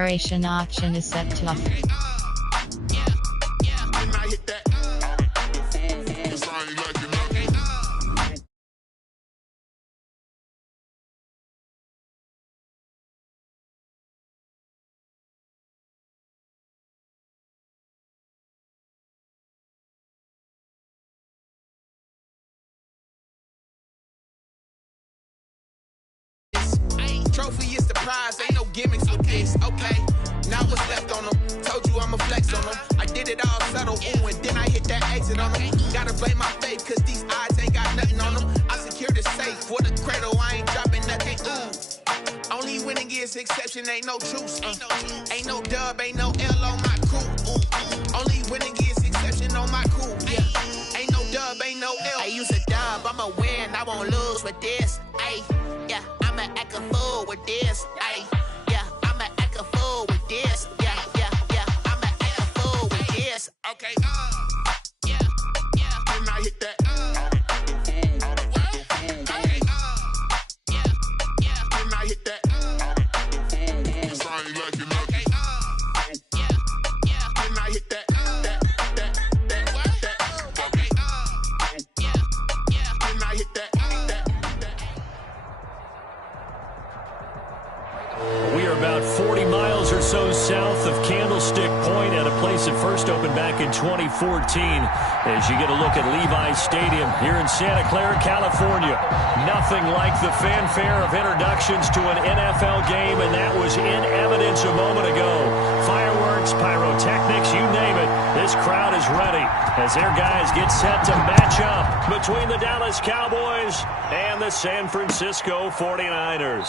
Acceleration option is set to off. Trophy is the prize, ain't no gimmicks with this, okay? Now what's left on them? Told you I'ma flex on them. I did it all subtle, ooh, and then I hit that exit on them. Gotta blame my faith, cause these eyes ain't got nothing on them. I secured the safe for the cradle, I ain't dropping nothing, ooh. Only winning is exception, ain't no truce, Ain't no dub, ain't no L on my crew, ooh. Only winning is exception on my crew, yeah. Ain't no dub, ain't no L. I use a dub, I'ma win, I won't lose with this, ayy, yeah. I'ma act a fool with this, ayy, yeah. I'ma act a fool with this, yeah, yeah, yeah. I'ma act a fool with this, okay, yeah, yeah. When I hit that, okay, yeah, yeah. When I hit that, it's I ain't like it, okay, yeah, yeah. When I hit that, okay, yeah, yeah. When I hit that. We are about 40 miles or so south of Candlestick Point at a place that first opened back in 2014 as you get a look at Levi's Stadium here in Santa Clara, California. Nothing like the fanfare of introductions to an NFL game, and that was in evidence a moment ago. Fireworks, pyrotechnics, you name it. This crowd is ready as their guys get set to match up between the Dallas Cowboys and the San Francisco 49ers.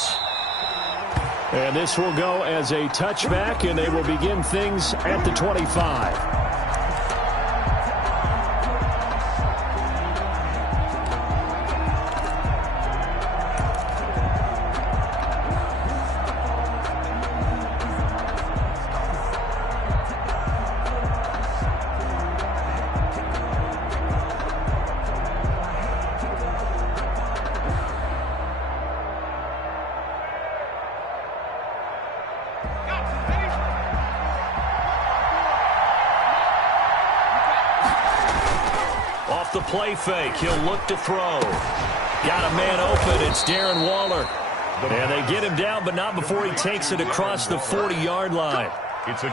And this will go as a touchback, and they will begin things at the 25. The play fake. He'll look to throw. Got a man open. It's Darren Waller. And they get him down, but not before he takes it across the 40-yard line.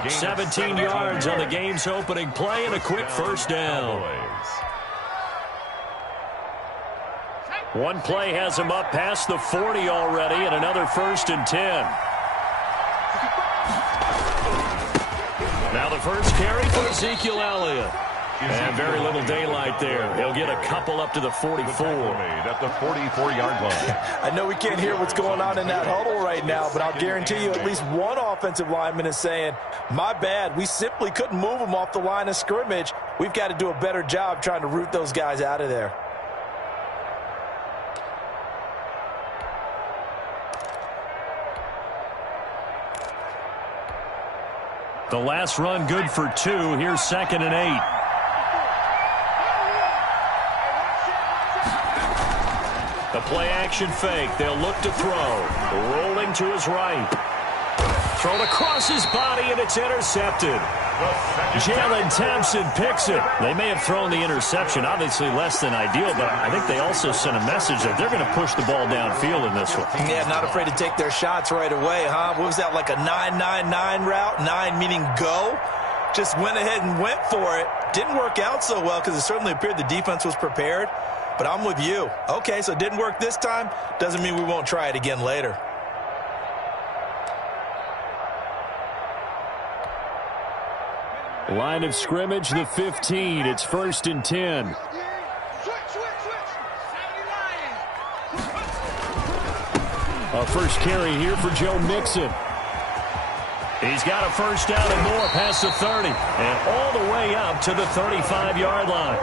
17 yards on the game's opening play and a quick first down. One play has him up past the 40 already, and another 1st and 10. Now the first carry for Ezekiel Elliott. And very little daylight there. He'll get a couple up to the 44. At the 44-yard line. I know we can't hear what's going on in that huddle right now, but I'll guarantee you at least one offensive lineman is saying, my bad, we simply couldn't move them off the line of scrimmage. We've got to do a better job trying to root those guys out of there. The last run good for 2. Here's 2nd and 8. The play-action fake. They'll look to throw. Rolling to his right. Thrown across his body, and it's intercepted. Jalen Thompson picks it. They may have thrown the interception, obviously less than ideal, but I think they also sent a message that they're going to push the ball downfield in this one. Yeah, not afraid to take their shots right away, huh? What was that, like a 9-9-9 route? 9 meaning go? Just went ahead and went for it. Didn't work out so well because it certainly appeared the defense was prepared. But I'm with you. Okay, so it didn't work this time. Doesn't mean we won't try it again later. Line of scrimmage, the 15. It's 1st and 10. A first carry here for Joe Mixon. He's got a first down and more past the 30. And all the way up to the 35-yard line.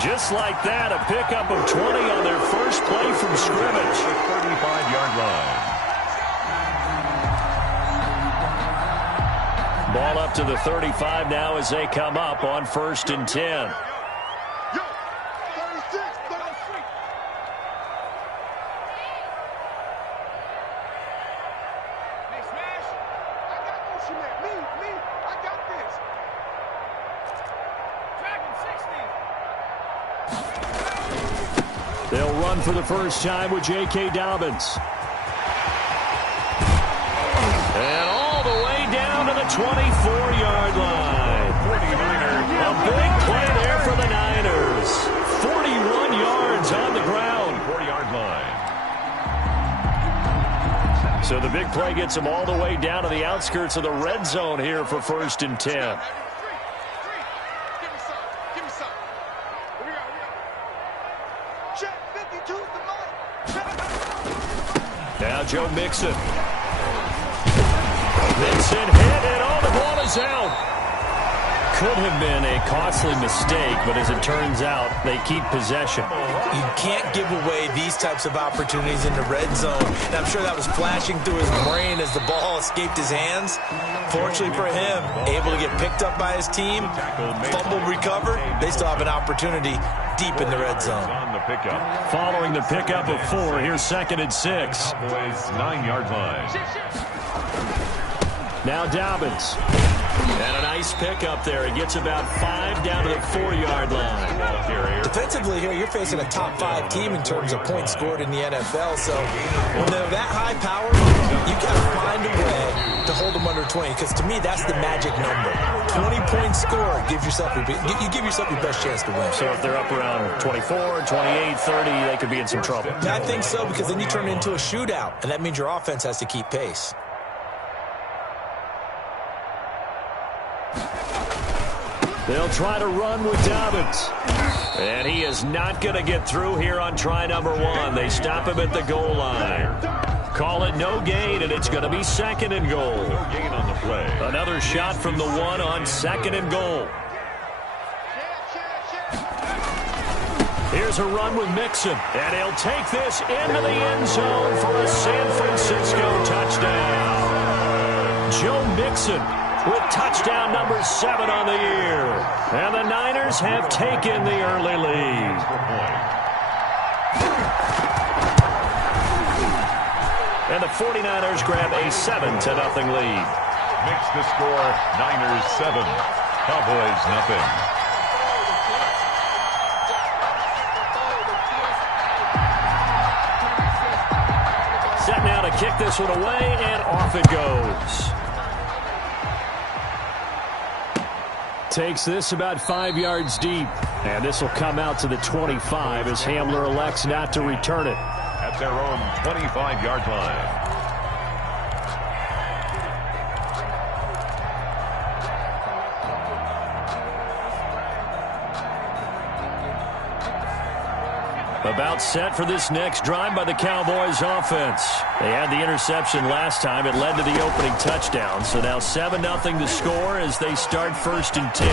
Just like that, a pickup of 20 on their first play from scrimmage. The 35-yard line. Ball up to the 35 now as they come up on 1st and 10. They'll run for the first time with J.K. Dobbins. And all the way down to the 24-yard line. A big play there for the Niners. 41 yards on the ground. 4-yard line. So the big play gets them all the way down to the outskirts of the red zone here for 1st and 10. Now Joe Mixon. Mixon hit, and all the ball is out. Could have been a costly mistake, but as it turns out, they keep possession. You can't give away these types of opportunities in the red zone. And I'm sure that was flashing through his brain as the ball escaped his hands. Fortunately for him, able to get picked up by his team, fumbled, recovered. They still have an opportunity deep in the red zone. Following the pickup of 4, here's 2nd and 6. Cowboys 9-yard line. Now Dobbins. And a nice pickup there. He gets about 5 down to the 4-yard line. Defensively here, you're facing a top 5 team in terms of points scored in the NFL. So when they're that high power, you got to find a way to hold them under 20. Because to me, that's the magic number. 20 points scored gives yourself you give yourself your best chance to win. So if they're up around 24, 28, 30, they could be in some trouble. Yeah, I think so, because then you turn it into a shootout, and that means your offense has to keep pace. They'll try to run with Dobbins. And he is not going to get through here on try number 1. They stop him at the goal line. Call it no gain, and it's going to be 2nd and goal. No gain on the play. Another shot from the 1 on 2nd and goal. Here's a run with Mixon, and he'll take this into the end zone for a San Francisco touchdown. Joe Mixon with touchdown number 7 on the year. And the Niners have taken the early lead. And the 49ers grab a 7-0 lead. Makes the score Niners 7, Cowboys nothing. Set now to kick this one away, and off it goes. Takes this about 5 yards deep. And this will come out to the 25 as Hamler elects not to return it. At their own 25-yard line. About set for this next drive by the Cowboys offense. They had the interception last time. It led to the opening touchdown. So now 7-0 to score as they start 1st and 10.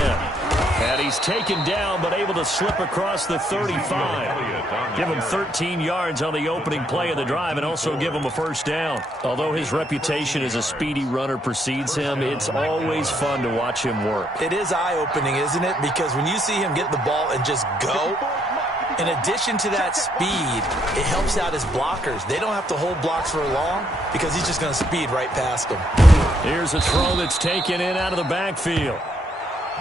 And he's taken down but able to slip across the 35. Give him 13 yards on the opening play of the drive and also give him a first down. Although his reputation as a speedy runner precedes him, it's always fun to watch him work. It is eye-opening, isn't it? Because when you see him get the ball and just go, in addition to that speed, it helps out his blockers. They don't have to hold blocks for long because he's just going to speed right past them. Here's a throw that's taken in out of the backfield.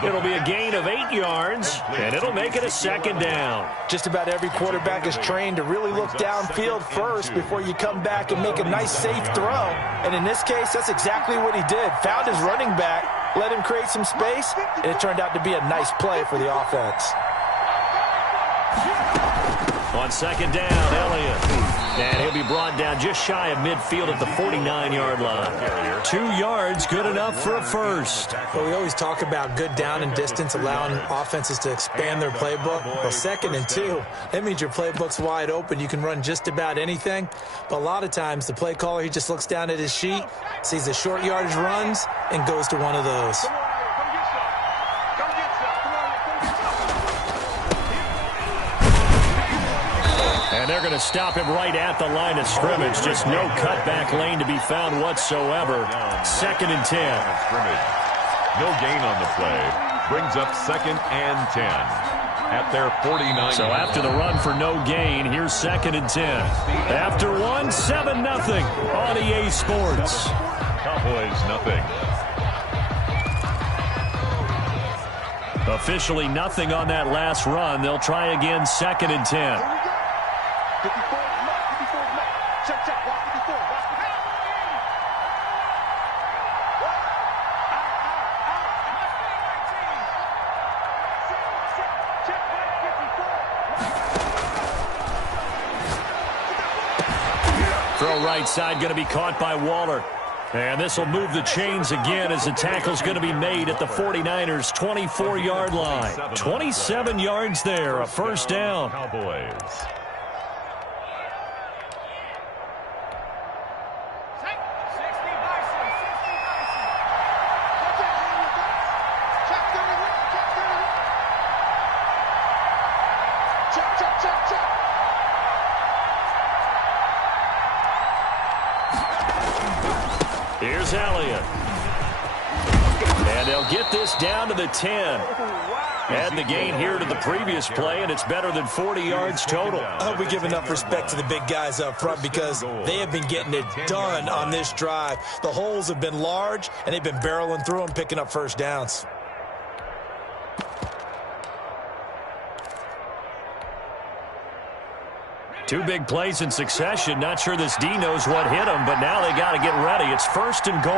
It'll be a gain of 8 yards, and it'll make it a 2nd down. Just about every quarterback is trained to really look downfield first before you come back and make a nice, safe throw. And in this case, that's exactly what he did. Found his running back, let him create some space, and it turned out to be a nice play for the offense. On 2nd down, Elliott. And he'll be brought down just shy of midfield at the 49-yard line. 2 yards, good enough for a first. Well, we always talk about good down and distance, allowing offenses to expand their playbook. Well, 2nd and 2, that means your playbook's wide open. You can run just about anything. But a lot of times, the play caller, he just looks down at his sheet, sees the short yardage runs, and goes to one of those. And they're going to stop him right at the line of scrimmage. Just no cutback lane to be found whatsoever. 2nd and 10. No gain on the play. Brings up 2nd and 10. At their 49. So after the run for no gain, here's 2nd and 10. After one, 7-0 on EA Sports. Cowboys nothing. Officially nothing on that last run. They'll try again 2nd and 10. 54 is Matt. 54 is Matt. Check, check. Watch 54. Watch 54. Throw right side going to be caught by Waller. And this will move the chains again as the tackle's going to be made at the 49ers' 24-yard line. 27 yards there, a first down. Cowboys. Here's Elliott. And they'll get this down to the 10. Add the gain here to the previous play, and it's better than 40 yards total. I hope we give enough respect to the big guys up front because they have been getting it done on this drive. The holes have been large, and they've been barreling through them, picking up first downs. Two big plays in succession. Not sure this D knows what hit him, but now they got to get ready. It's first and goal.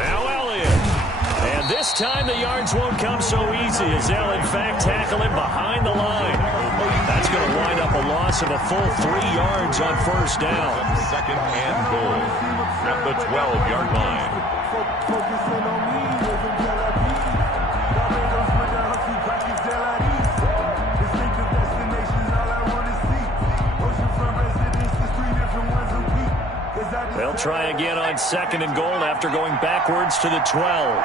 Now Elliott. And this time the yards won't come so easy as they'll, in fact, tackle him behind the line. That's going to wind up a loss of a full 3 yards on first down. Second and goal at the 12-yard line. They'll try again on second and goal after going backwards to the 12.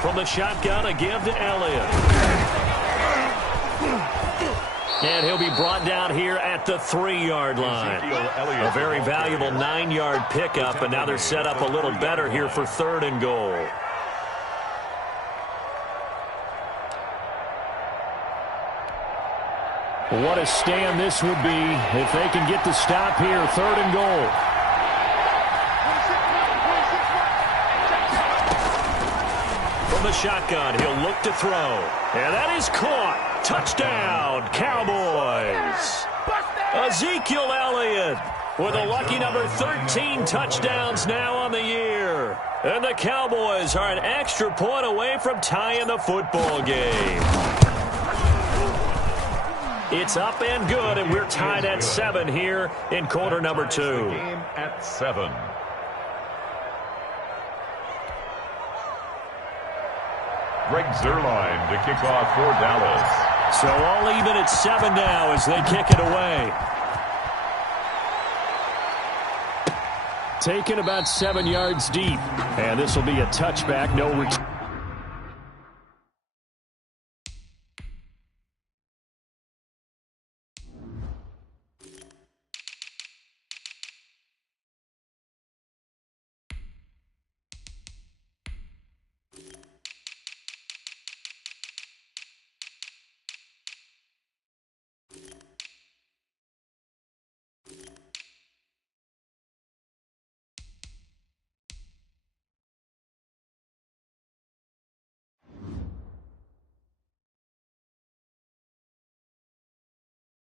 From the shotgun, a give to Elliott. And he'll be brought down here at the 3-yard line. A very valuable 9-yard pickup, and now they're set up a little better here for third and goal. What a stand this would be if they can get the stop here, third and goal. From the shotgun, he'll look to throw. And that is caught. Touchdown, Cowboys. Ezekiel Elliott with a lucky number 13 touchdowns now on the year. And the Cowboys are an extra point away from tying the football game. It's up and good, and we're tied at 7 here in quarter number 2. Game at 7. Greg Zuerlein to kick off for Dallas. So all even at 7 now as they kick it away. Taken about 7 yards deep. And this will be a touchback, no return.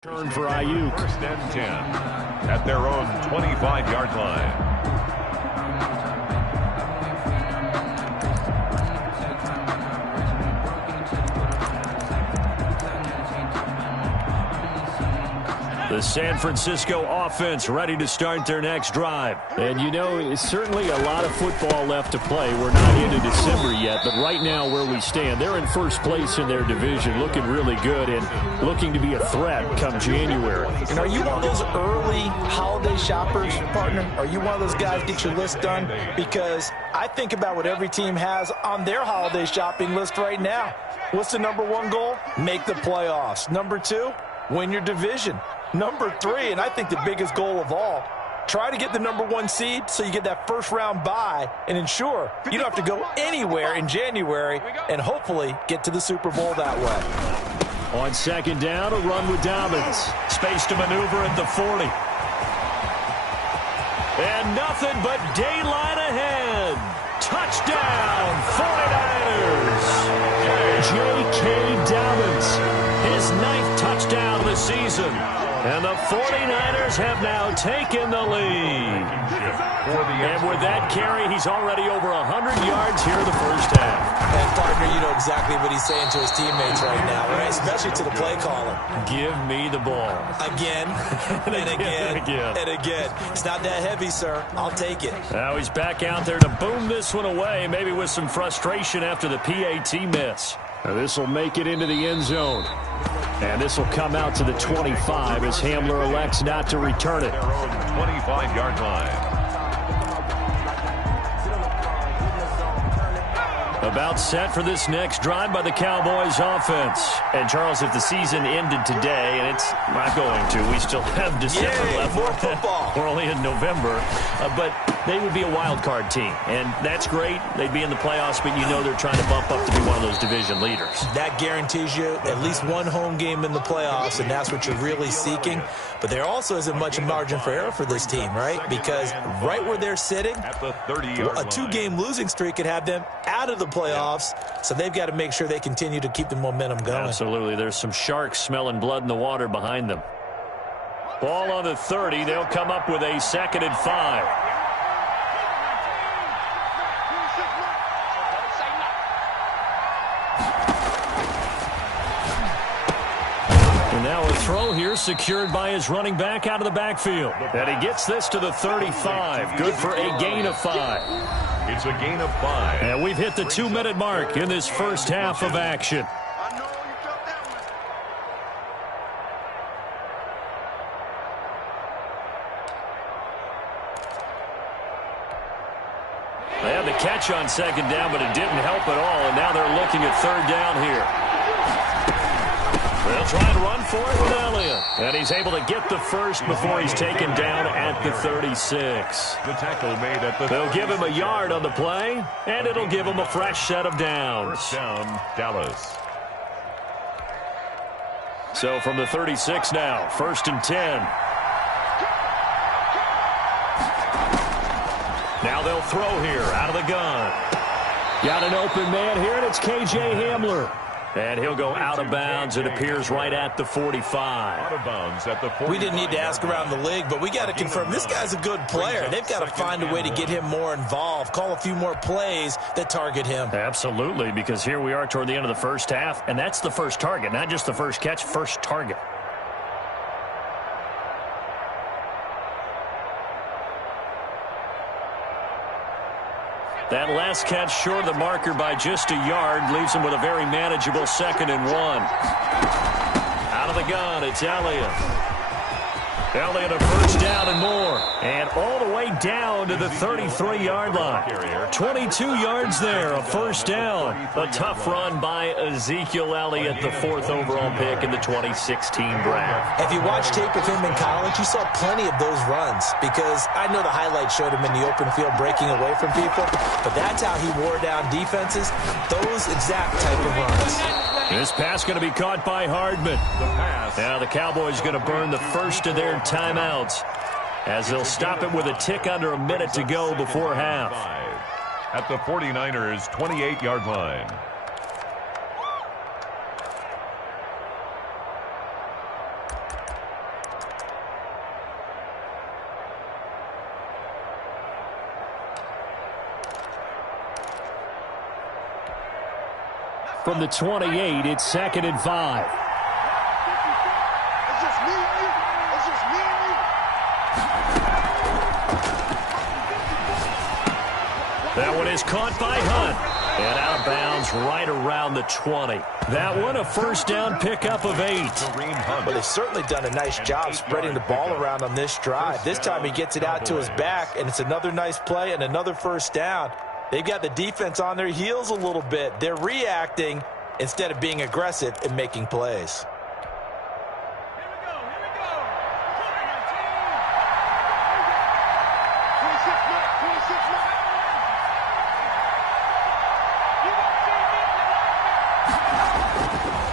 Turn for Ayuk. First and 10 at their own 25-yard line. The San Francisco offense ready to start their next drive. And, you know, it's certainly a lot of football left to play. We're not into December yet, but right now where we stand, they're in first place in their division, looking really good and looking to be a threat come January. And are you one of those early holiday shoppers, partner? Are you one of those guys get your list done? Because I think about what every team has on their holiday shopping list right now. What's the number 1 goal? Make the playoffs. Number 2, win your division. Number 3, and I think the biggest goal of all, try to get the number 1 seed so you get that first round bye and ensure you don't have to go anywhere in January and hopefully get to the Super Bowl that way. On second down, a run with Dobbins. Space to maneuver at the 40. And nothing but daylight ahead. Touchdown, 49ers. J.K. Dobbins, his 9th touchdown of the season. And the 49ers have now taken the lead. And with that carry, he's already over 100 yards here in the first half. And, partner, you know exactly what he's saying to his teammates right now, right? Especially to the play caller. Give me the ball. Again, and again, and again. It's not that heavy, sir. I'll take it. Now he's back out there to boom this one away, maybe with some frustration after the PAT miss. This will make it into the end zone. And this will come out to the 25 as Hamler elects not to return it. Their own 25-yard line. About set for this next drive by the Cowboys offense. And, Charles, if the season ended today, and it's not going to, we still have December left. More football. We're only in November. But they would be a wild card team. And that's great. They'd be in the playoffs, but you know they're trying to bump up to be one of those division leaders. That guarantees you at least one home game in the playoffs, and that's what you're really seeking. But there also isn't much margin for error for this team, right? Because right where they're sitting, At the 30-yard line. a 2-game losing streak could have them out of the playoffs, so they've got to make sure they continue to keep the momentum going. Absolutely. There's some sharks smelling blood in the water behind them. Ball on the 30. They'll come up with a 2nd and 5. And now a throw here secured by his running back out of the backfield. And he gets this to the 35. Good for a gain of 5. It's a gain of 5. And we've hit the 2-minute mark in this first half of action. They had the catch on 2nd down, but it didn't help at all. And now they're looking at 3rd down here. They'll try and run for it with Elliott. And he's able to get the first before he's taken down at the 36. The tackle made at the They'll give him a yard on the play, and it'll give him a fresh set of downs. First down, Dallas. So from the 36 now, 1st and 10. Now they'll throw here out of the gun. Got an open man here, and it's K.J. Hamler. And he'll go out of bounds. It appears right at the 45. Out of bounds at the 45. We didn't need to ask around the league, but we got to confirm this guy's a good player. They've got to find a way to get him more involved, call a few more plays that target him. Absolutely, because here we are toward the end of the first half, and that's the first target, not just the first catch, first target. That last catch short of the marker by just a yard leaves him with a very manageable 2nd and 1. Out of the gun, it's Elliott. Elliott a first down and more. And all the way down to the 33-yard line. 22 yards there, a first down. A tough run by Ezekiel Elliott, the 4th overall pick in the 2016 draft. If you watched tape of him in college, you saw plenty of those runs because I know the highlights showed him in the open field breaking away from people, but that's how he wore down defenses, those exact type of runs. This pass going to be caught by Hardman. Now the Cowboys going to burn the first of their timeouts as they'll stop it with a tick under a minute to go before half. At the 49ers' 28-yard line. From the 28, it's 2nd and 5. It's just me and you. It's just me and you. That one is caught by Hunt. And out of bounds right around the 20. That one a first down pickup of 8. Well, they've certainly done a nice job spreading the ball around on this drive. This time he gets it out to his back, and it's another nice play and another first down. They've got the defense on their heels a little bit. They're reacting instead of being aggressive and making plays.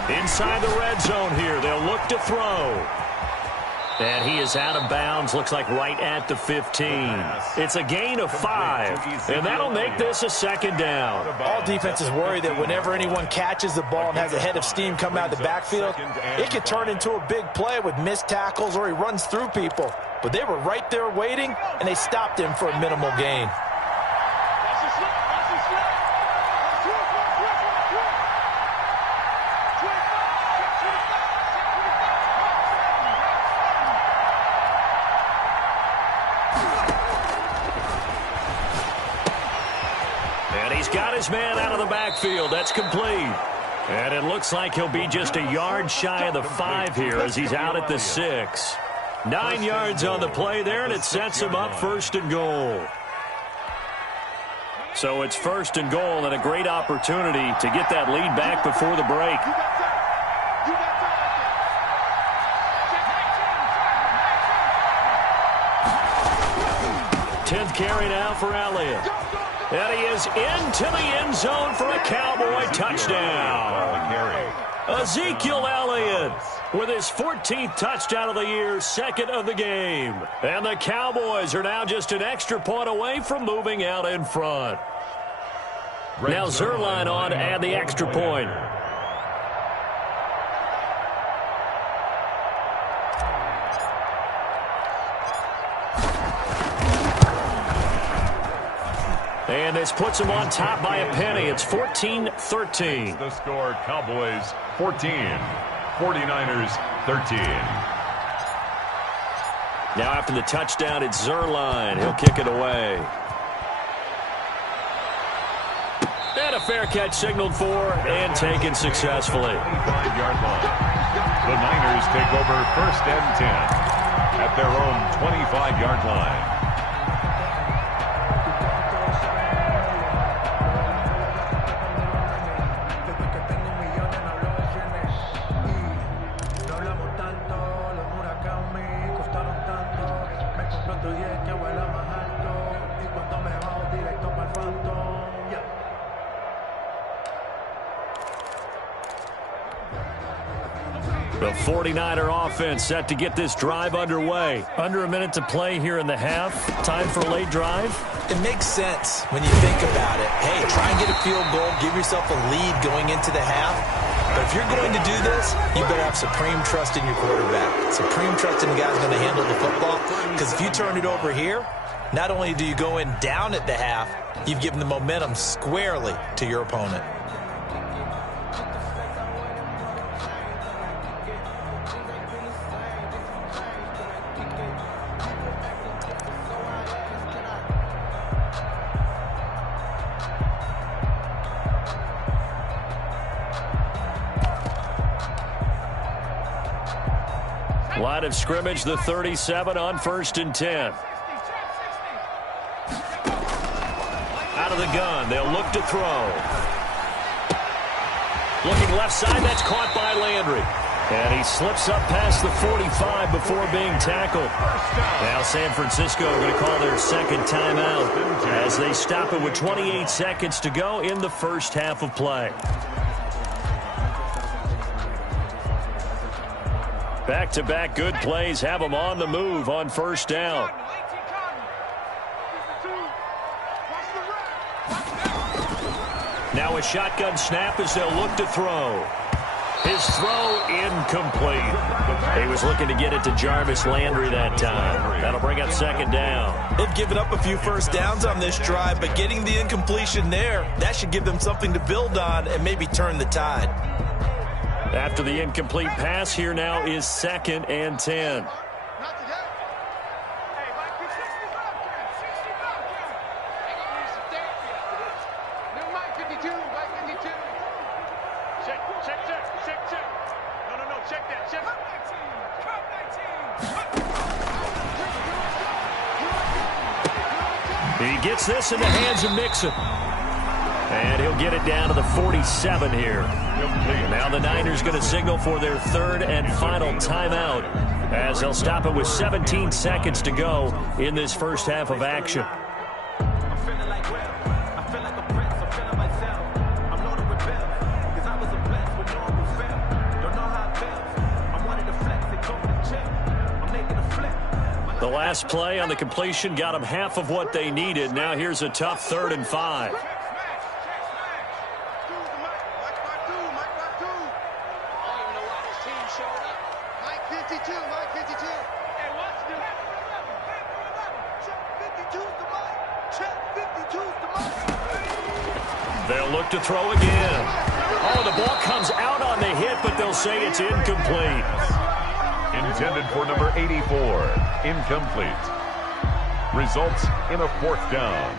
Inside the red zone here, they'll look to throw. And he is out of bounds, looks like right at the 15. It's a gain of 5, and that'll make this a second down. All defenses worry that whenever anyone catches the ball and has a head of steam come out of the backfield, it could turn into a big play with missed tackles or he runs through people. But they were right there waiting, and they stopped him for a minimal gain. Got his man out of the backfield. That's complete. And it looks like he'll be just a yard shy of the 5 here as he's out at the 6. 9 yards on the play there, and it sets him up 1st and goal. So it's 1st and goal and a great opportunity to get that lead back before the break. 10th carry now for Elliott. And he is into the end zone for a Cowboy touchdown. Ezekiel Elliott with his 14th touchdown of the year, 2nd of the game. And the Cowboys are now just an extra point away from moving out in front. Now Zerline on to add the extra point. And this puts them on top by a penny. It's 14-13. The score, Cowboys 14, 49ers 13. Now after the touchdown, it's Zerline. He'll kick it away. And a fair catch signaled for and taken successfully. 25-yard line. The Niners take over 1st and 10 at their own 25-yard line. The 49er offense set to get this drive underway. Under a minute to play here in the half. Time for a late drive. It makes sense when you think about it. Hey, try and get a field goal. Give yourself a lead going into the half. But if you're going to do this, you better have supreme trust in your quarterback. Supreme trust in the guy who's going to handle the football. Because if you turn it over here, not only do you go in down at the half, you've given the momentum squarely to your opponent. Line of scrimmage, the 37 on 1st and 10. Out of the gun, they'll look to throw. Looking left side, that's caught by Landry. And he slips up past the 45 before being tackled. Now San Francisco going to call their 2nd timeout as they stop it with 28 seconds to go in the first half of play. Back-to-back good plays have them on the move on 1st down. Now a shotgun snap as they'll look to throw. His throw incomplete. He was looking to get it to Jarvis Landry that time. That'll bring up 2nd down. They've given up a few first downs on this drive, but getting the incompletion there, that should give them something to build on and maybe turn the tide. After the incomplete pass, here now is 2nd and 10. He gets this in the hands of Mixon. And he'll get it down to the 47 here. Now the Niners going to signal for their 3rd and final timeout as they'll stop it with 17 seconds to go in this first half of action. The last play on the completion got them half of what they needed. Now here's a tough 3rd and 5. They'll look to throw again. Oh, the ball comes out on the hit, but they'll say it's incomplete. Intended for number 84. Incomplete. Results in a 4th down.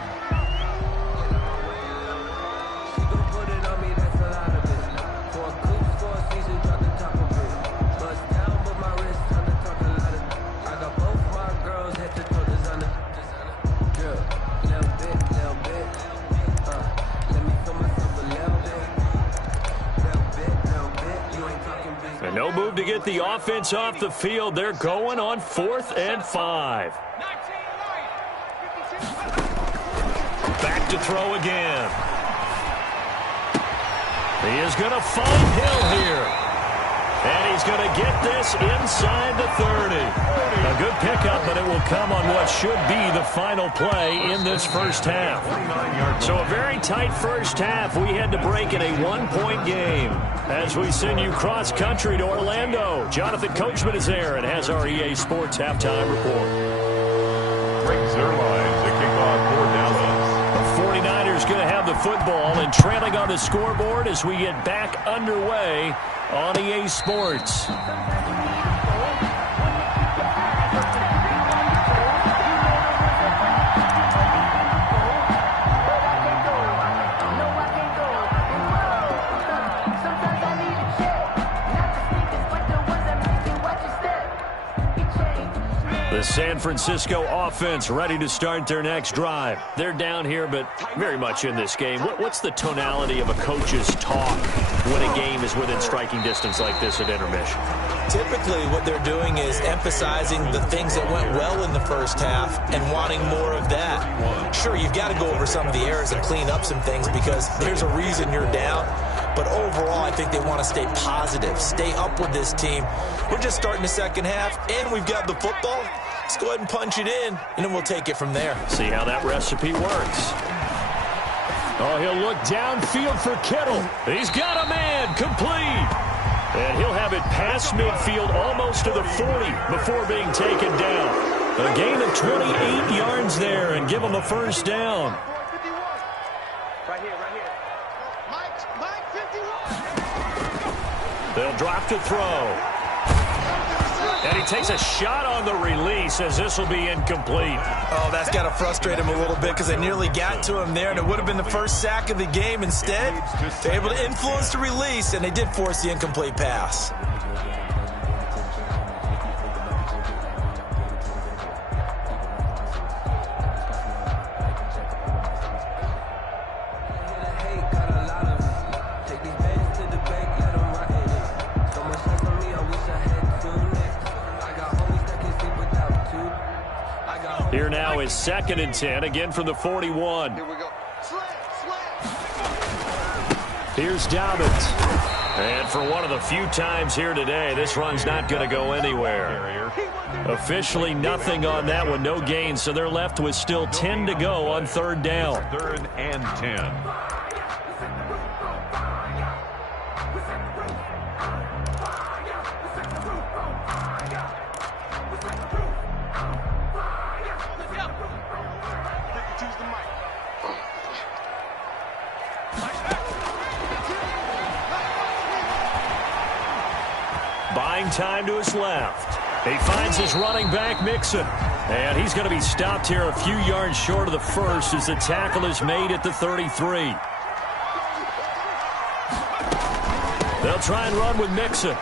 And no move to get the offense off the field. They're going on 4th and 5. Back to throw again. He is going to find Hill here. And he's going to get this inside the 30. A good pickup, but it will come on what should be the final play in this first half. So a very tight first half. We had to break in a 1-point game. As we send you cross-country to Orlando, Jonathan Coachman is there and has our EA Sports halftime report. Greg Zuerlein to kick off for Dallas. The 49ers going to have the football and trailing on the scoreboard as we get back underway on EA Sports. The San Francisco offense ready to start their next drive. They're down here, but very much in this game. What's the tonality of a coach's talk when a game is within striking distance like this at intermission? Typically, what they're doing is emphasizing the things that went well in the first half and wanting more of that. Sure, you've got to go over some of the errors and clean up some things because there's a reason you're down. But overall, I think they want to stay positive, stay up with this team. We're just starting the second half, and we've got the football. Let's go ahead and punch it in, and then we'll take it from there. See how that recipe works. Oh, he'll look downfield for Kittle. He's got a man, complete. And he'll have it past midfield almost to the 40 before being taken down. A gain of 28 yards there and give him a first down. Right here. Mike 51. They'll drop to throw. And he takes a shot on the release as this will be incomplete. Oh, that's got to frustrate him a little bit because they nearly got to him there, and it would have been the first sack of the game. Instead, they're able to influence the release, and they did force the incomplete pass. Here now is 2nd and 10, again from the 41. Here we go. Here's Dobbins. And for one of the few times here today, this run's not going to go anywhere. Officially nothing on that one, no gain, so they're left with still 10 to go on 3rd down. 3rd and 10. Buying time to his left. He finds his running back, Mixon. And he's going to be stopped here a few yards short of the first as the tackle is made at the 33. They'll try and run with Mixon.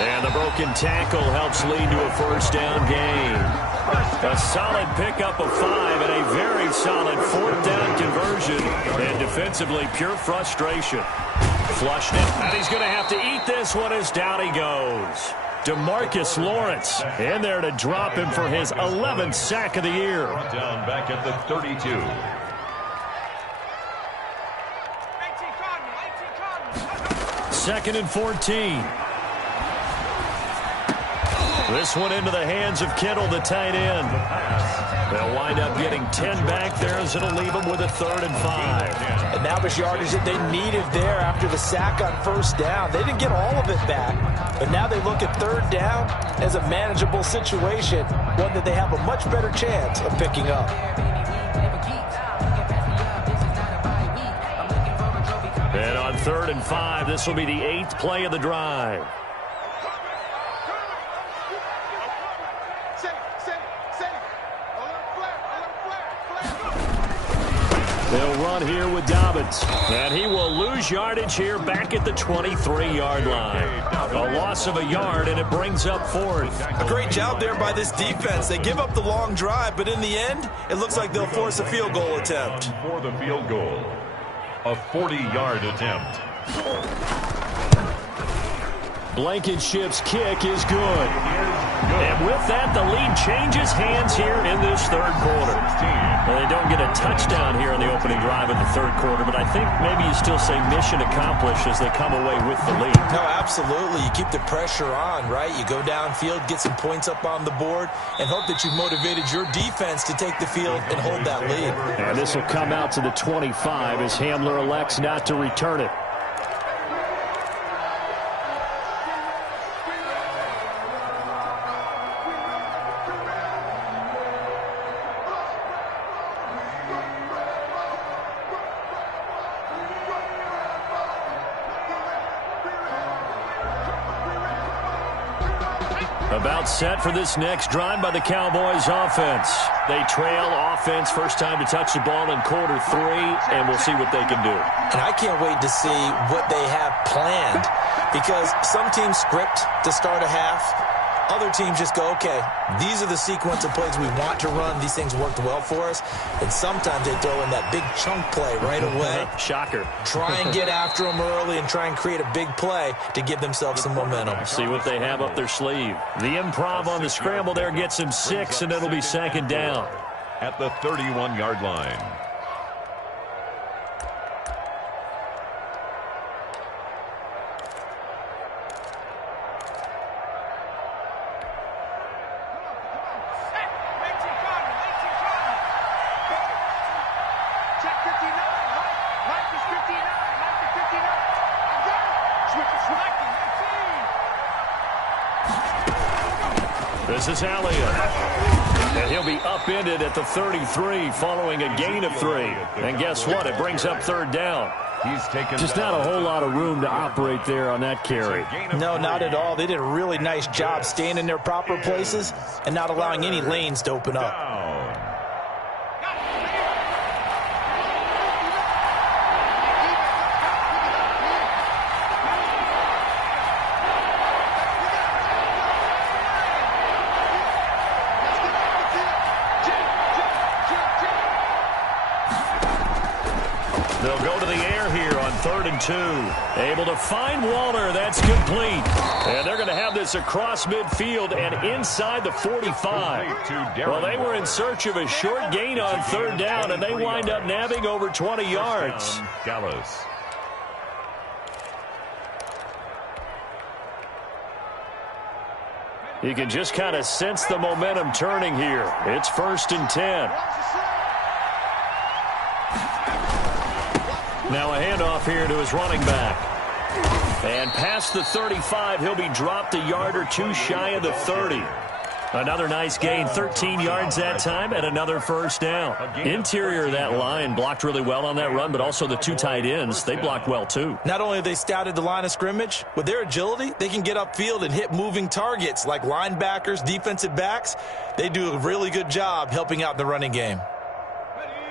And the broken tackle helps lead to a first down gain. A solid pickup of 5 and a very solid 4th down conversion. And defensively, pure frustration. Flushed it, and he's going to have to eat this one as down he goes. DeMarcus Lawrence in there to drop him for his 11th sack of the year. Down back at the 32. Second and 14. This one into the hands of Kittle, the tight end. They'll wind up getting 10 back there as it'll leave them with a 3rd and 5. And that was yardage that they needed there after the sack on 1st down. They didn't get all of it back, but now they look at 3rd down as a manageable situation, one that they have a much better chance of picking up. And on 3rd and 5, this will be the 8th play of the drive. They'll run here with Dobbins. And he will lose yardage here back at the 23-yard line. A loss of a yard, and it brings up 4th. A great job there by this defense. They give up the long drive, but in the end, it looks like they'll force a field goal attempt. For the field goal, a 40-yard attempt. Blankenship's kick is good. And with that, the lead changes hands here in this 3rd quarter. Well, they don't get a touchdown here in the opening drive of the 3rd quarter, but I think maybe you still say mission accomplished as they come away with the lead. No, absolutely. You keep the pressure on, right? You go downfield, get some points up on the board, and hope that you've motivated your defense to take the field and hold that lead. And this will come out to the 25 as Hamler elects not to return it. About set for this next drive by the Cowboys offense. They trail offense, first time to touch the ball in quarter 3, and we'll see what they can do. And I can't wait to see what they have planned, because some teams script to start a half. Other teams just go, okay, these are the sequence of plays we want to run. These things worked well for us. And sometimes they throw in that big chunk play right away. Shocker. Try and get after them early and try and create a big play to give themselves some momentum. See what they have up their sleeve. The improv on the scramble there gets him 6, and it'll be 2nd down. At the 31-yard line. This is Elliott. And he'll be upended at the 33 following a gain of 3. And guess what? It brings up 3rd down. He's taken just not a whole lot of room to operate there on that carry. No, not at all. They did a really nice job staying in their proper places and not allowing any lanes to open up. They'll go to the air here on 3rd and 2. Able to find Walter. That's complete. And they're going to have this across midfield and inside the 45. Well, they were in search of a short gain on 3rd down, and they wind up nabbing over 20 yards. Dallas. You can just kind of sense the momentum turning here. It's 1st and 10. Now a handoff here to his running back. And past the 35, he'll be dropped a yard or 2 shy of the 30. Another nice gain, 13 yards that time, and another 1st down. Interior of that line blocked really well on that run, but also the 2 tight ends, they blocked well too. Not only have they scouted the line of scrimmage, with their agility, they can get upfield and hit moving targets like linebackers, defensive backs. They do a really good job helping out the running game.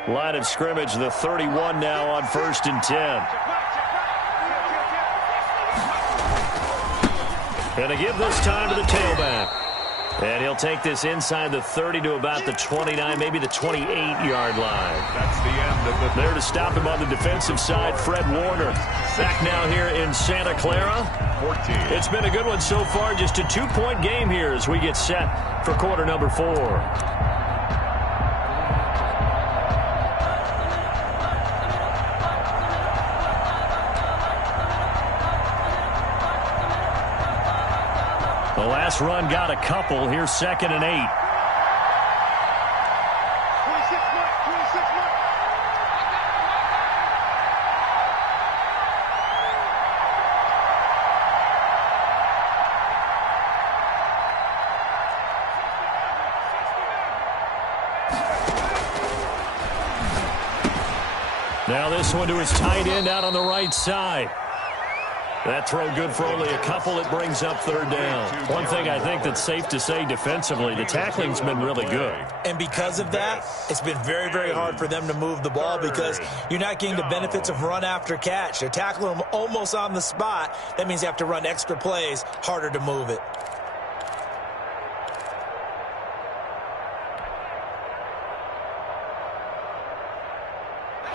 Line of scrimmage, the 31 now on 1st and 10. And a give this time to the tailback. And he'll take this inside the 30 to about the 29, maybe the 28-yard line. That's the end of the... There to stop him on the defensive side, Fred Warner. Back now here in Santa Clara. 14. It's been a good one so far, just a 2-point game here as we get set for quarter number 4. The last run got a couple. Here's 2nd and 8. 26 Mike, 26 Mike. Now this one to his tight end out on the right side. That throw good for only a couple. It brings up 3rd down. One thing I think that's safe to say defensively, the tackling's been really good. And because of that, it's been very, very hard for them to move the ball because you're not getting the benefits of run after catch. They're tackling them almost on the spot. That means they have to run extra plays, harder to move it.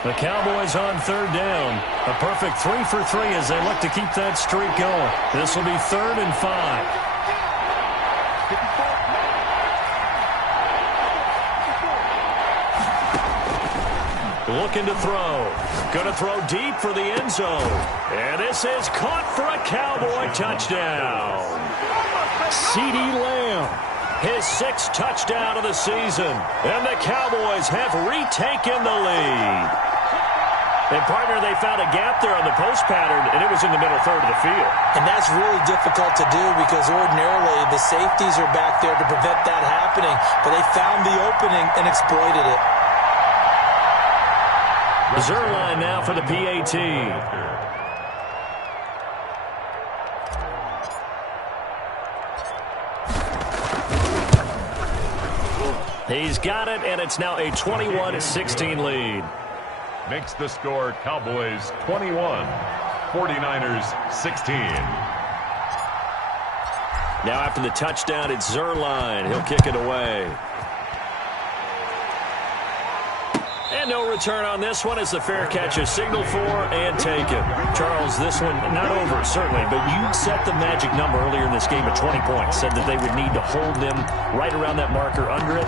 The Cowboys on 3rd down. A perfect 3 for 3 as they look to keep that streak going. This will be 3rd and 5. Looking to throw. Going to throw deep for the end zone. And this is caught for a Cowboy touchdown. CeeDee Lamb. His 6th touchdown of the season. And the Cowboys have retaken the lead. And, partner, they found a gap there on the post pattern, and it was in the middle 3rd of the field. And that's really difficult to do because ordinarily the safeties are back there to prevent that happening. But they found the opening and exploited it. Zerline now for the PAT. He's got it, and it's now a 21-16 lead. Makes the score Cowboys 21, 49ers 16. Now after the touchdown, it's Zerline. He'll kick it away. And no return on this one as the fair catch is signaled for and taken. Charles, this one not over, certainly, but you set the magic number earlier in this game at 20 points. Said that they would need to hold them right around that marker under it.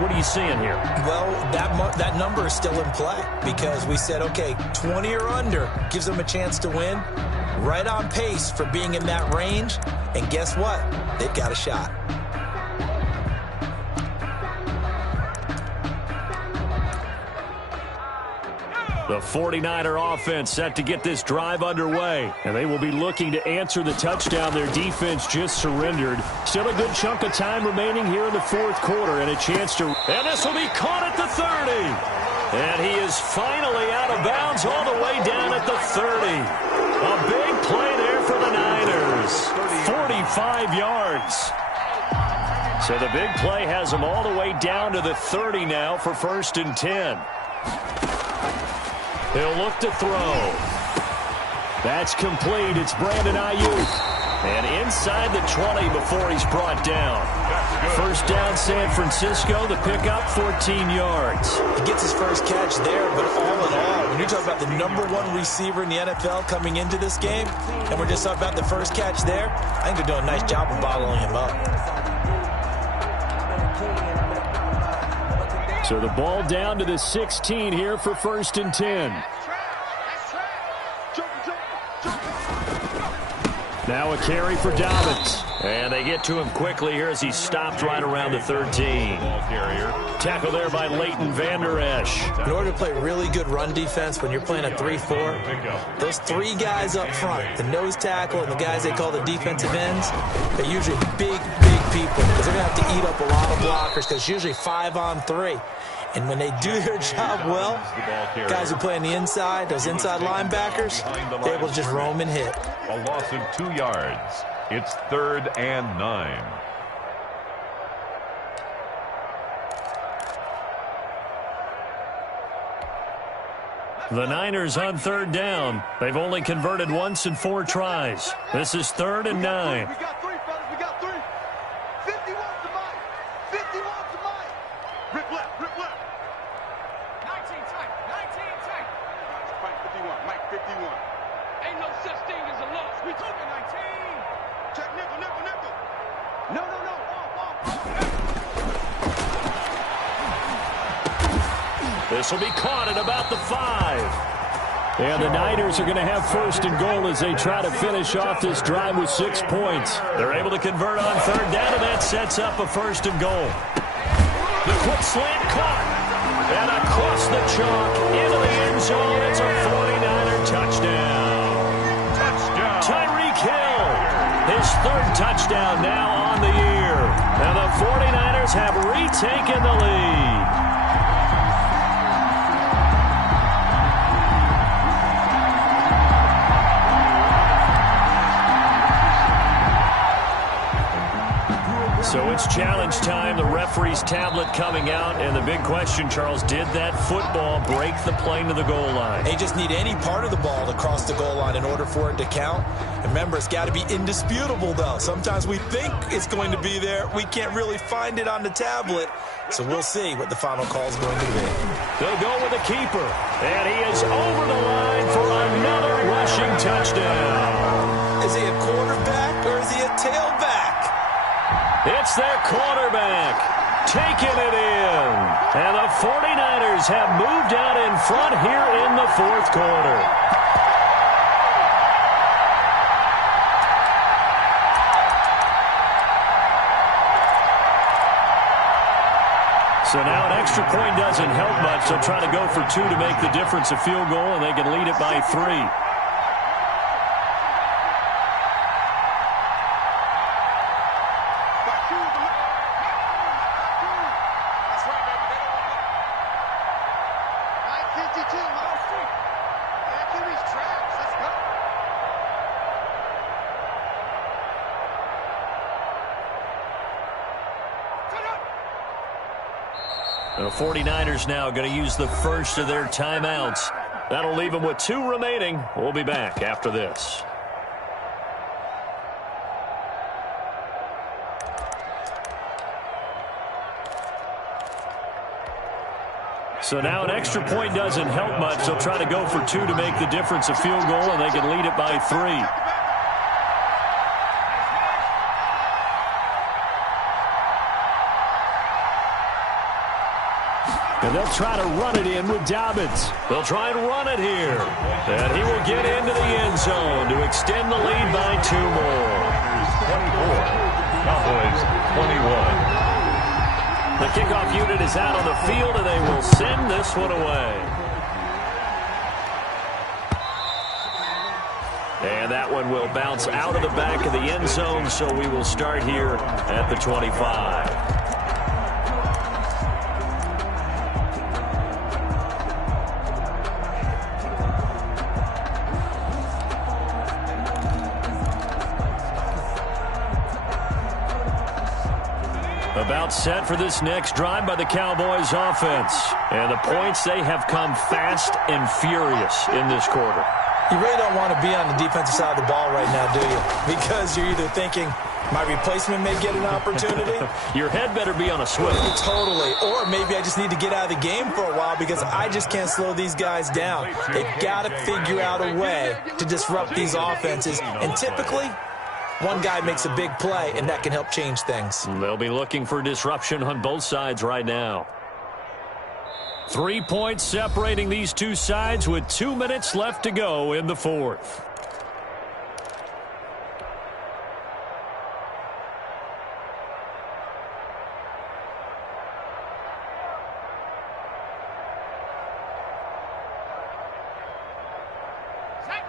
What are you seeing here? Well, that number is still in play because we said, okay, 20 or under gives them a chance to win. Right on pace for being in that range. And guess what? They've got a shot. The 49er offense set to get this drive underway. And they will be looking to answer the touchdown their defense just surrendered. Still a good chunk of time remaining here in the 4th quarter and a chance to... And this will be caught at the 30. And he is finally out of bounds all the way down at the 30. A big play there for the Niners. 45 yards. So the big play has them all the way down to the 30 now for 1st and 10. He'll look to throw. That's complete. It's Brandon Ayuk. And inside the 20 before he's brought down. 1st down San Francisco. The pickup, 14 yards. He gets his first catch there, but all in all, when you talk about the #1 receiver in the NFL coming into this game, and we're just talking about the first catch there, I think they're doing a nice job of bottling him up. So the ball down to the 16 here for 1st and 10. Now a carry for Dobbins. And they get to him quickly here as he stopped right around the 13. Tackle there by Leighton Vander Esch. In order to play really good run defense when you're playing a 3-4, those 3 guys up front, the nose tackle and the guys they call the defensive ends, they're usually big people because they're going to have to eat up a lot of blockers because it's usually 5-on-3. And when they do their job well, guys who play on the inside, those inside linebackers, they're able to just roam and hit. A loss of 2 yards. It's 3rd and 9. The Niners on 3rd down. They've only converted once in 4 tries. This is 3rd and 9. We got 3, fellas. We got 3. 51 to Mike. 51 to Mike. Rip left. 19 tight. Mike 51. Mike 51. Ain't no such thing as a loss. We took it 19. Check nickel. No. This will be caught at about the 5. And the Niners are going to have first and goal as they try to finish off this drive with 6 points. They're able to convert on third down, and that sets up a first and goal. The quick slant caught. And across the chalk into the end zone. It's a 49er touchdown. Tyreek Hill, his third touchdown now on the year. And the 49ers have retaken the lead. So it's challenge time. The referee's tablet coming out. And the big question, Charles, did that football break the plane to the goal line? They just need any part of the ball to cross the goal line in order for it to count. And remember, it's got to be indisputable, though. Sometimes we think it's going to be there. We can't really find it on the tablet. So we'll see what the final call is going to be. They'll go with the keeper. And he is over the line for another rushing touchdown. Is he a quarterback or is he a tailback? It's their quarterback taking it in. And the 49ers have moved out in front here in the fourth quarter. So now an extra point doesn't help much. They'll try to go for 2 to make the difference a field goal, and they can lead it by 3. The 49ers now going to use the first of their timeouts. That'll leave them with 2 remaining. We'll be back after this. So now an extra point doesn't help much. They'll try to go for 2 to make the difference a field goal, and they can lead it by 3. And they'll try to run it in with Dobbins. They'll try and run it here. And he will get into the end zone to extend the lead by 2 more. 24, Cowboys 21. The kickoff unit is out on the field, and they will send this one away. And that one will bounce out of the back of the end zone, so we will start here at the 25. About set for this next drive by the Cowboys offense. And the points, they have come fast and furious in this quarter. You really don't want to be on the defensive side of the ball right now, do you? Because you're either thinking, my replacement may get an opportunity. Your head better be on a swivel. Totally. Or maybe I just need to get out of the game for a while because I just can't slow these guys down. They've got to figure out a way to disrupt these offenses. And typically, one guy makes a big play, and that can help change things. They'll be looking for disruption on both sides right now. 3 points separating these two sides with 2 minutes left to go in the fourth.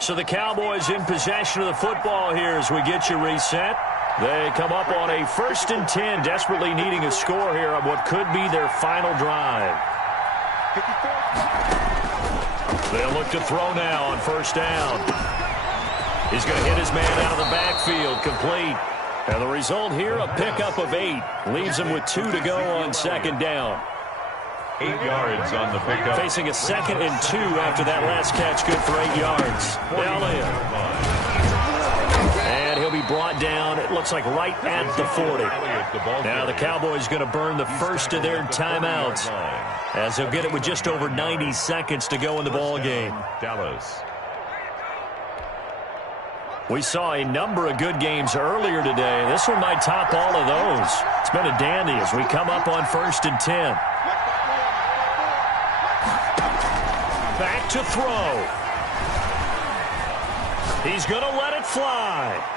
So the Cowboys in possession of the football here as we get you reset. They come up on a 1st and 10, desperately needing a score here on what could be their final drive. They'll look to throw now on 1st down. He's going to hit his man out of the backfield, complete. And the result here, a pickup of 8. Leaves him with 2 to go on 2nd down. 8 yards on the pickup. Facing a 2nd and 2 after that last catch, good for 8 yards. Elliott. And he'll be brought down, it looks like right at the 40. Now the Cowboys going to burn the first of their timeouts as they'll get it with just over 90 seconds to go in the ball game. Dallas. We saw a number of good games earlier today. This one might top all of those. It's been a dandy as we come up on 1st and 10. Back to throw. He's going to let it fly.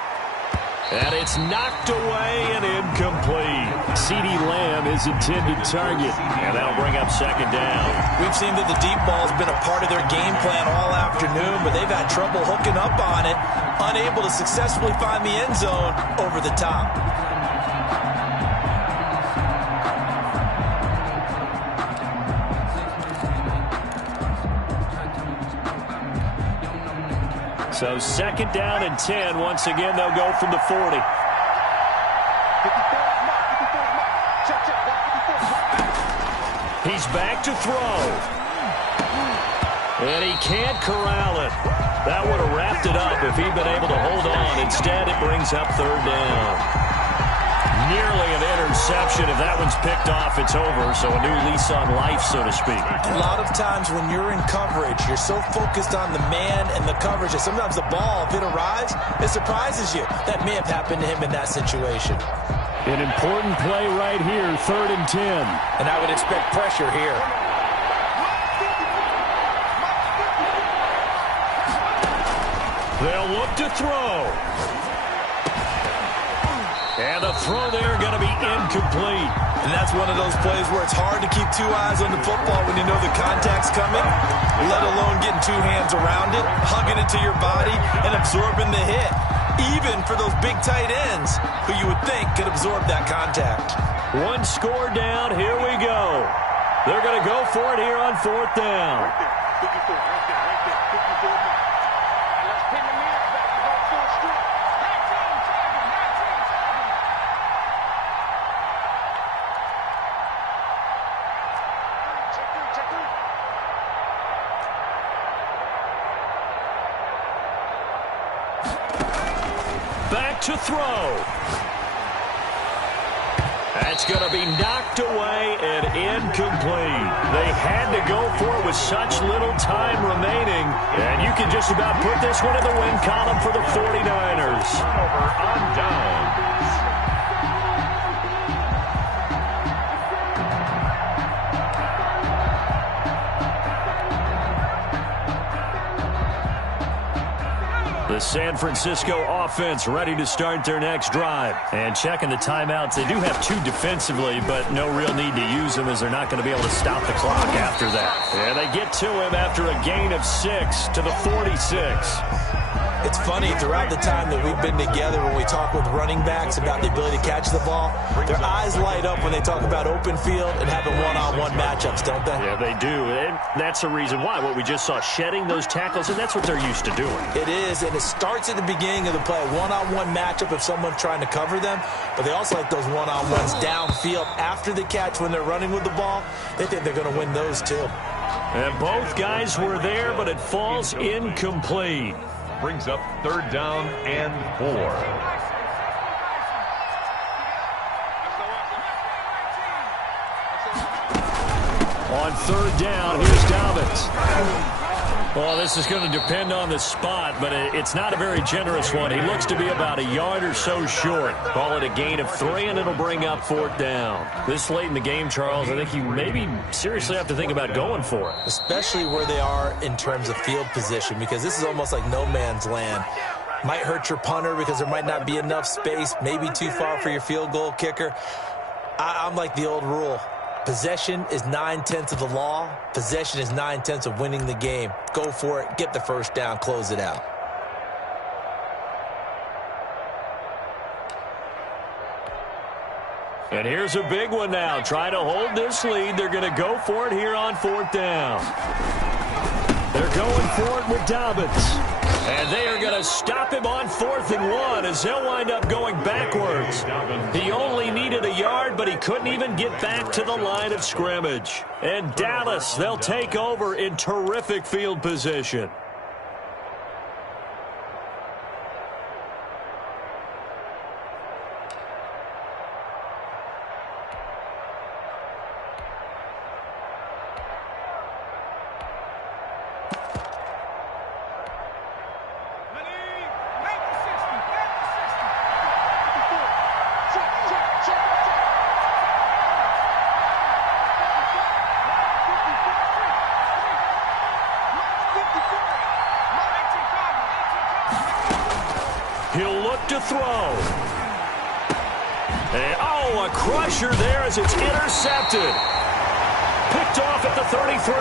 And it's knocked away and incomplete. C.D. Lamb is intended target. And that'll bring up second down. We've seen that the deep ball's been a part of their game plan all afternoon, but they've had trouble hooking up on it, unable to successfully find the end zone over the top. So second down and 10. Once again, they'll go from the 40. He's back to throw. And he can't corral it. That would have wrapped it up if he'd been able to hold on. Instead, it brings up third down. Nearly an interception. If that one's picked off, it's over. So a new lease on life, so to speak. A lot of times when you're in coverage, you're so focused on the man and the coverage that sometimes the ball, if it arrives, it surprises you. That may have happened to him in that situation. An important play right here, 3rd and 10. And I would expect pressure here. They'll look to throw. And the throw there going to be incomplete. And that's one of those plays where it's hard to keep two eyes on the football when you know the contact's coming, let alone getting two hands around it, hugging it to your body, and absorbing the hit. Even for those big tight ends who you would think could absorb that contact. One score down. Here we go. They're going to go for it here on 4th down. Back to throw. That's going to be knocked away and incomplete. They had to go for it with such little time remaining. And you can just about put this one in the win column for the 49ers. Turnover on downs. The San Francisco offense ready to start their next drive. And checking the timeouts, they do have 2 defensively, but no real need to use them as they're not going to be able to stop the clock after that. And they get to him after a gain of 6 to the 46. It's funny, throughout the time that we've been together, when we talk with running backs about the ability to catch the ball, their eyes light up when they talk about open field and having one-on-one matchups, don't they? Yeah, they do. And that's the reason why. What we just saw, shedding those tackles, and that's what they're used to doing. It is, and it starts at the beginning of the play. One-on-one matchup if someone's trying to cover them, but they also like those one-on-ones downfield after the catch when they're running with the ball. They think they're going to win those too. And both guys were there, but it falls incomplete. Brings up 3rd down and 4. On 3rd down, here's Dobbins. Well, this is going to depend on the spot, but it's not a very generous one. He looks to be about a yard or so short. Call it a gain of 3, and it'll bring up 4th down. This late in the game, Charles, I think you maybe seriously have to think about going for it. Especially where they are in terms of field position, because this is almost like no man's land. Might hurt your punter because there might not be enough space, maybe too far for your field goal kicker. I'm like the old rule. Possession is 9/10 of the law. Possession is 9/10 of winning the game. Go for it. Get the first down. Close it out. And here's a big one now. Trying to hold this lead. They're going to go for it here on 4th down. They're going for it with Dobbins. And they are going to stop him on 4th and 1 as they'll wind up going backwards. He only needed a yard, but he couldn't even get back to the line of scrimmage. And Dallas, they'll take over in terrific field position. He'll look to throw. And, oh, a crusher there as it's intercepted. Picked off at the 33.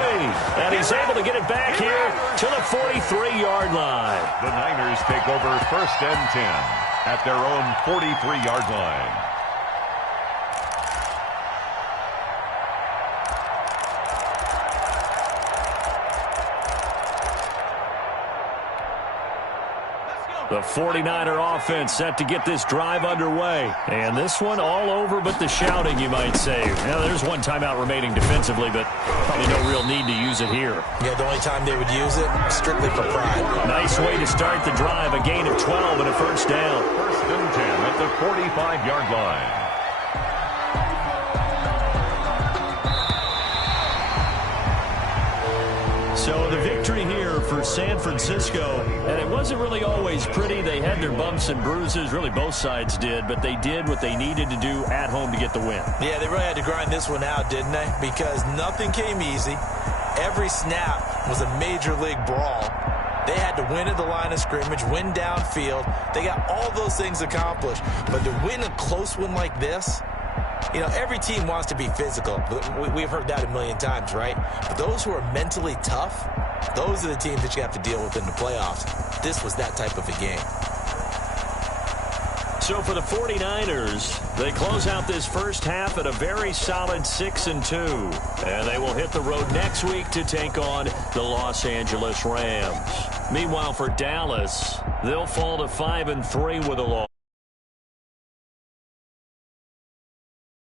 And he's able to get it back here to the 43-yard line. The Niners take over 1st and 10 at their own 43-yard line. The 49er offense set to get this drive underway. And this one all over but the shouting, you might say. Now, there's one timeout remaining defensively, but probably no real need to use it here. Yeah, the only time they would use it, strictly for pride. Nice way to start the drive. A gain of 12 and a first down. 1st and 10 at the 45-yard line. So the victory here for San Francisco, and it wasn't really always pretty. They had their bumps and bruises, really both sides did, but they did what they needed to do at home to get the win. Yeah, they really had to grind this one out, didn't they? Because nothing came easy. Every snap was a major league brawl. They had to win at the line of scrimmage, win downfield. They got all those things accomplished. But to win a close one like this, you know, every team wants to be physical. We've heard that a million times, right? But those who are mentally tough, those are the teams that you have to deal with in the playoffs. This was that type of a game. So for the 49ers, they close out this first half at a very solid 6-2. And they will hit the road next week to take on the Los Angeles Rams. Meanwhile, for Dallas, they'll fall to 5-3 with a loss.